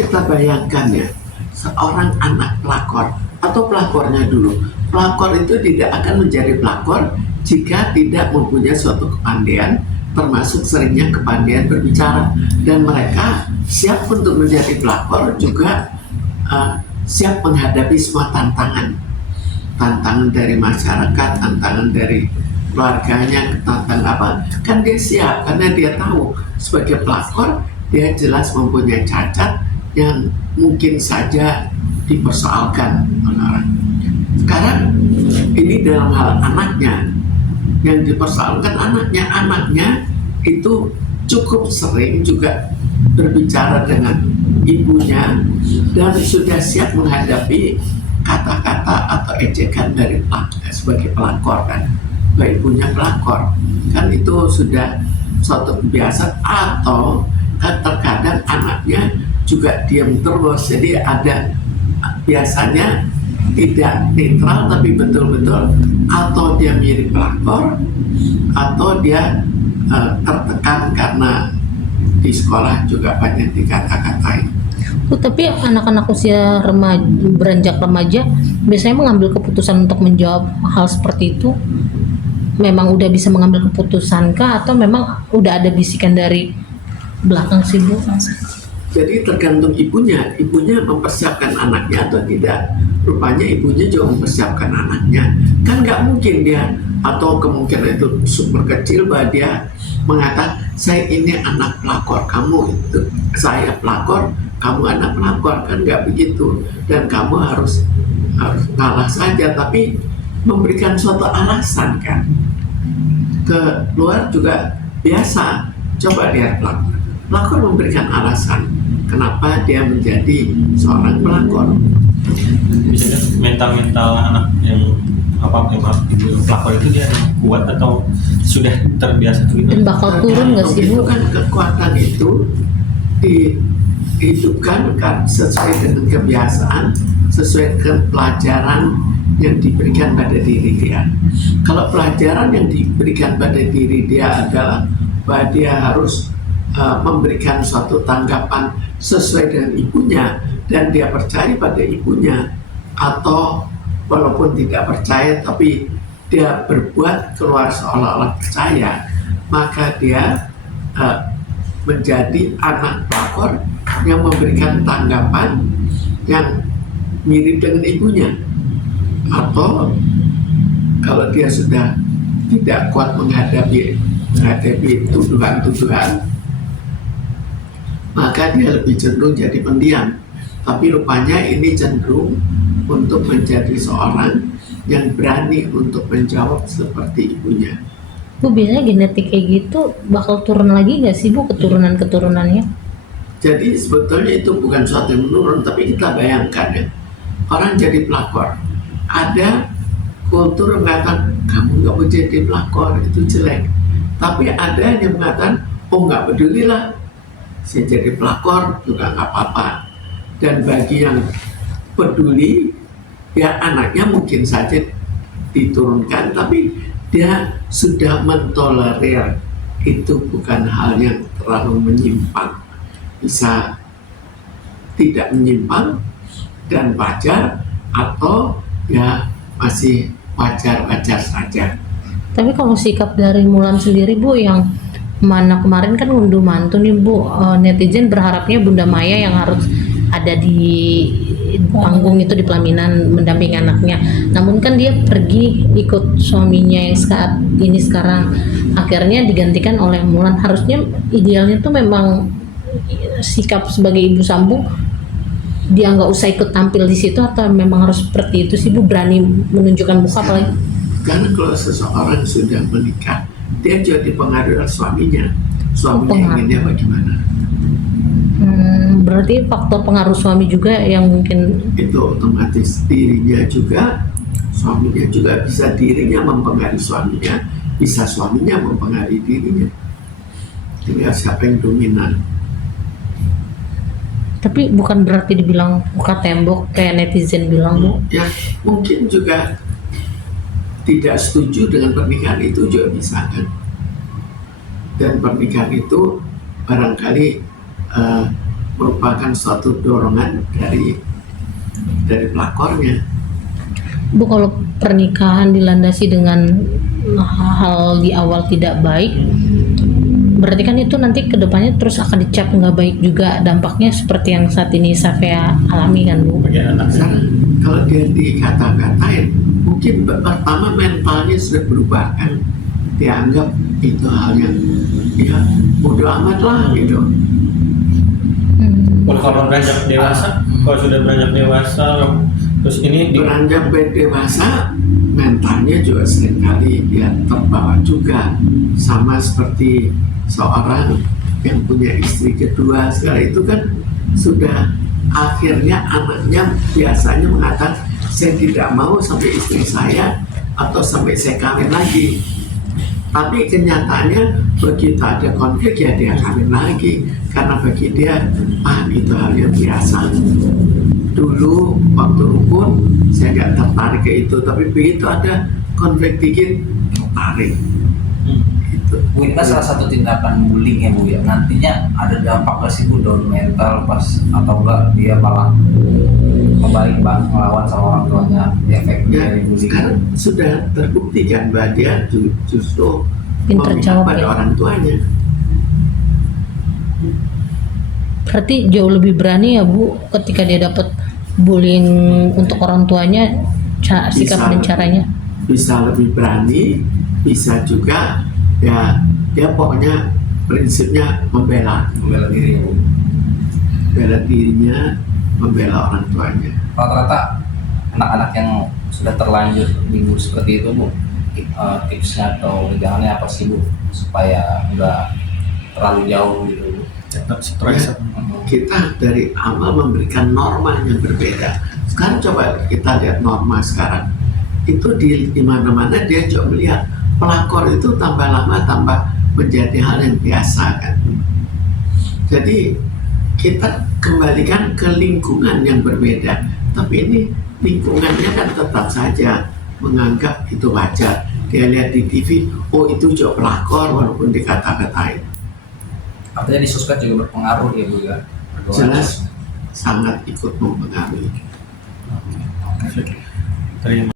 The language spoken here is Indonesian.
kita bayangkan ya, seorang anak pelakor atau pelakornya dulu. Pelakor itu tidak akan menjadi pelakor jika tidak mempunyai suatu kepandaian, termasuk seringnya kepandaian berbicara. Dan mereka siap untuk menjadi pelakor juga siap menghadapi semua tantangan. Tantangan dari masyarakat, tantangan dari keluarganya, tantangan apa, kan dia siap karena dia tahu sebagai pelakor dia jelas mempunyai cacat yang mungkin saja dipersoalkan oleh orang. Sekarang ini dalam hal anaknya yang dipersoalkan, anaknya itu cukup sering juga berbicara dengan ibunya dan sudah siap menghadapi kata-kata atau ejekan dari sebagai pelakor kan, ibunya pelakor kan, itu sudah suatu kebiasaan. Atau kan terkadang anaknya juga diam terus, jadi ada biasanya tidak netral tapi betul-betul, atau dia mirip pelakor atau dia tertekan karena di sekolah juga banyak dikata-katain. Tapi anak-anak usia remaja, beranjak remaja biasanya mengambil keputusan untuk menjawab hal seperti itu, memang udah bisa mengambil keputusan kah atau memang udah ada bisikan dari belakang sih Bu? Jadi tergantung ibunya mempersiapkan anaknya atau tidak. Rupanya ibunya juga mempersiapkan anaknya. Kan nggak mungkin dia, atau kemungkinan itu super kecil bahwa dia mengatakan saya ini anak pelakor, kamu itu saya pelakor, kamu anak pelakor, kan nggak begitu. Dan kamu harus ngalah saja, tapi memberikan suatu alasan kan. Ke luar juga biasa. Coba lihat pelakor memberikan alasan kenapa dia menjadi seorang pelakor. Misalnya mental anak yang pelakor itu dia kuat atau sudah terbiasa gitu? Dan bakal turun nggak sih Bu? Itu kan kekuatan itu dihidupkan kan sesuai dengan kebiasaan, sesuai dengan pelajaran yang diberikan pada diri dia. Kalau pelajaran yang diberikan pada diri dia adalah bahwa dia harus memberikan suatu tanggapan sesuai dengan ibunya dan dia percaya pada ibunya, atau walaupun tidak percaya tapi dia berbuat keluar seolah-olah percaya, maka dia menjadi anak pelakor yang memberikan tanggapan yang mirip dengan ibunya. Atau kalau dia sudah tidak kuat menghadapi tuduhan-tuduhan, maka dia lebih cenderung jadi pendiam. Tapi rupanya ini cenderung untuk menjadi seorang yang berani untuk menjawab seperti ibunya. Bu, biasanya genetik kayak gitu bakal turun lagi nggak sih Bu, keturunan-keturunannya? Jadi sebetulnya itu bukan suatu yang menurun, tapi kita bayangkan ya, orang jadi pelakor, ada kultur yang mengatakan kamu nggak mau jadi pelakor, itu jelek. Tapi ada yang mengatakan, oh nggak pedulilah, saya jadi pelakor juga nggak apa-apa. Dan bagi yang peduli, ya anaknya mungkin saja diturunkan, tapi dia sudah mentolerir, itu bukan hal yang terlalu menyimpang, bisa tidak menyimpang dan wajar, atau ya masih wajar-wajar saja. Tapi kalau sikap dari Mulan sendiri Bu, yang mana kemarin kan ngunduh mantu nih Bu, netizen berharapnya Bunda Maya yang harus ada di panggung itu, di pelaminan mendampingi anaknya. Namun kan dia pergi ikut suaminya yang saat ini sekarang akhirnya digantikan oleh Mulan. Harusnya idealnya tuh memang sikap sebagai ibu sambung dia nggak usah ikut tampil di situ, atau memang harus seperti itu sih Bu, berani menunjukkan muka apalagi? Karena kalau seseorang sudah menikah, dia juga dipengaruhi oleh suaminya inginnya bagaimana. Berarti faktor pengaruh suami juga yang mungkin Itu otomatis dirinya juga, suaminya juga, bisa dirinya mempengaruhi suaminya, bisa suaminya mempengaruhi dirinya. Tinggal siapa yang dominan. tapi bukan berarti dibilang muka tembok kayak netizen bilang Bu. Ya mungkin juga tidak setuju dengan pernikahan itu juga bisa kan. Dan pernikahan itu barangkali merupakan suatu dorongan dari pelakornya. Bu, kalau pernikahan dilandasi dengan hal di awal tidak baik, berarti kan itu nanti kedepannya terus akan dicap nggak baik juga, dampaknya seperti yang saat ini Safia alami kan Bu? bagi anak. Sekarang kalau dia dikata-katain, mungkin pertama mentalnya sudah berubah kan, dia anggap itu hal yang ya bodo amat lah gitu. Kalau beranjak dewasa, kalau sudah beranjak dewasa, terus ini Beranjak dewasa, mentalnya juga seringkali dia terbawa juga, sama seperti seorang yang punya istri kedua. Sekarang itu kan sudah akhirnya anaknya biasanya mengatakan saya tidak mau sampai istri saya atau sampai saya kawin lagi. Tapi kenyataannya begitu ada konflik ya dia kawin lagi, karena bagi dia itu hal yang biasa. Dulu waktu rukun saya nggak tertarik ke itu, tapi begitu ada konflik dikit tertarik. Gitu. Bu, ini kan salah satu tindakan bullying ya Bu ya. Nantinya ada dampak nggak sih Bu, down mental pas atau enggak dia malah kembali melawan sama orang tuanya, efek Ya, dari bullying? sekarang sudah terbukti kan bahwa dia justru Pinter memihak jawab pada ya. orang tuanya. Berarti jauh lebih berani ya Bu ketika dia dapat bullying untuk orang tuanya, sikap Bisa. dan caranya. Bisa lebih berani, bisa juga ya dia pokoknya prinsipnya membela diri Bu. dirinya, membela orang tuanya. Rata-rata anak-anak yang sudah terlanjur minggu seperti itu Bu, tipsnya atau jangannya apa sih Bu supaya nggak terlalu jauh gitu Bu? tetap stres. Kita dari awal memberikan norma yang berbeda. Sekarang coba kita lihat norma sekarang. Itu di mana-mana dia coba melihat pelakor itu tambah lama tambah menjadi hal yang biasa kan. Jadi kita kembalikan ke lingkungan yang berbeda. Tapi ini lingkungannya kan tetap saja menganggap itu wajar. Dia lihat di TV, oh itu juga pelakor walaupun dikata-katain. Artinya di sosmed juga berpengaruh ya Bu ya? Jelas sangat ikut mempengaruhi. Terima